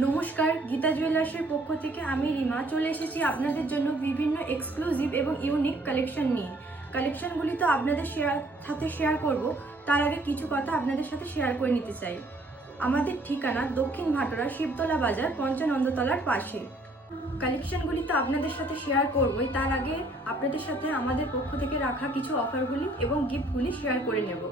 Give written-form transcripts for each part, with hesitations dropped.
নমস্কার, গীতা জুয়েলার্সের পক্ষ থেকে আমি রিমা চলে এসেছি আপনাদের জন্য বিভিন্ন এক্সক্লুসিভ এবং ইউনিক কালেকশন নিয়ে। কালেকশনগুলি তো আপনাদের সাথে শেয়ার করব, তার আগে কিছু কথা আপনাদের সাথে শেয়ার করে নিতে চাই। আমাদের ঠিকানা দক্ষিণ ভাটোরা শিবতলা বাজার পঞ্চানন্দতলার পাশে। কালেকশনগুলি তো আপনাদের সাথে শেয়ার করবই, তার আগে আপনাদের সাথে আমাদের পক্ষ থেকে রাখা কিছু অফারগুলি এবং গিফটগুলি শেয়ার করে নেব।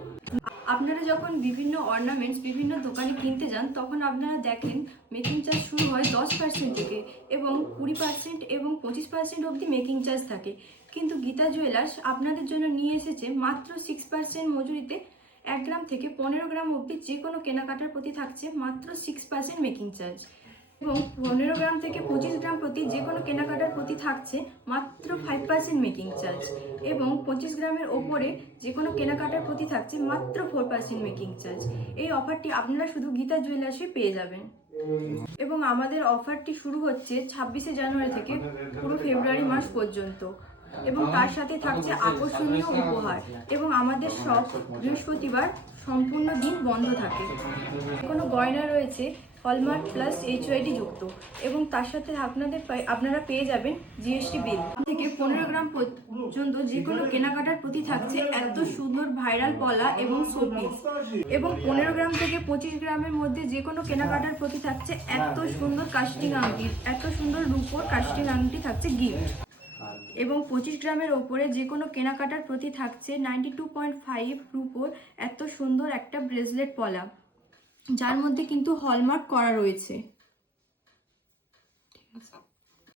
আপনারা যখন বিভিন্ন অর্নামেন্টস বিভিন্ন দোকানে কিনতে যান, তখন আপনারা দেখেন মেকিং চার্জ শুরু হয় 10% থেকে এবং 20% এবং 25% অবধি মেকিং চার্জ থাকে। কিন্তু গীতা জুয়েলার্স আপনাদের জন্য নিয়ে এসেছে মাত্র 6% মজুরিতে 1 গ্রাম থেকে 15 গ্রাম অবধি যে কোনো কেনাকাটার প্রতি থাকছে মাত্র 6% মেকিং চার্জ, এবং 15 গ্রাম থেকে 25 গ্রাম প্রতি যে কোনো কেনাকাটার প্রতি থাকছে মাত্র 5% মেকিং চার্জ, এবং 25 গ্রামের ওপরে যে কোনো কেনাকাটার প্রতি থাকছে মাত্র 4% মেকিং চার্জ। এই অফারটি আপনারা শুধু গীতা জুয়েলার্সে পেয়ে যাবেন, এবং আমাদের অফারটি শুরু হচ্ছে 26শে জানুয়ারি থেকে পুরো ফেব্রুয়ারি মাস পর্যন্ত, এবং তার সাথে থাকছে আকর্ষণীয় উপহার, এবং আমাদের সব বৃহস্পতিবার সম্পূর্ণ দিন বন্ধ থাকে। কোনো গয়না রয়েছে হলমার্ক প্লাস HYD যুক্ত, এবং তার সাথে আপনারা পেয়ে যাবেন GST বিল। থেকে 15 গ্রাম পর্যন্ত যে কোনো কেনাকাটার প্রতি থাকছে এত সুন্দর ভাইরাল পলা এবং শোপিস, এবং 15 গ্রাম থেকে 25 গ্রামের মধ্যে যে কোনো কেনাকাটার প্রতি থাকছে এত সুন্দর কাস্টিং আংটি, এত সুন্দর রূপোর কাস্টিং আংটি থাকছে গিফট, এবং 25 গ্রামের ওপরে যে কোনো কেনাকাটার প্রতি থাকছে 92.5 রুপোর এত সুন্দর একটা ব্রেসলেট পলা, যার মধ্যে কিন্তু হলমার্ক করা রয়েছে। ঠিক আছে।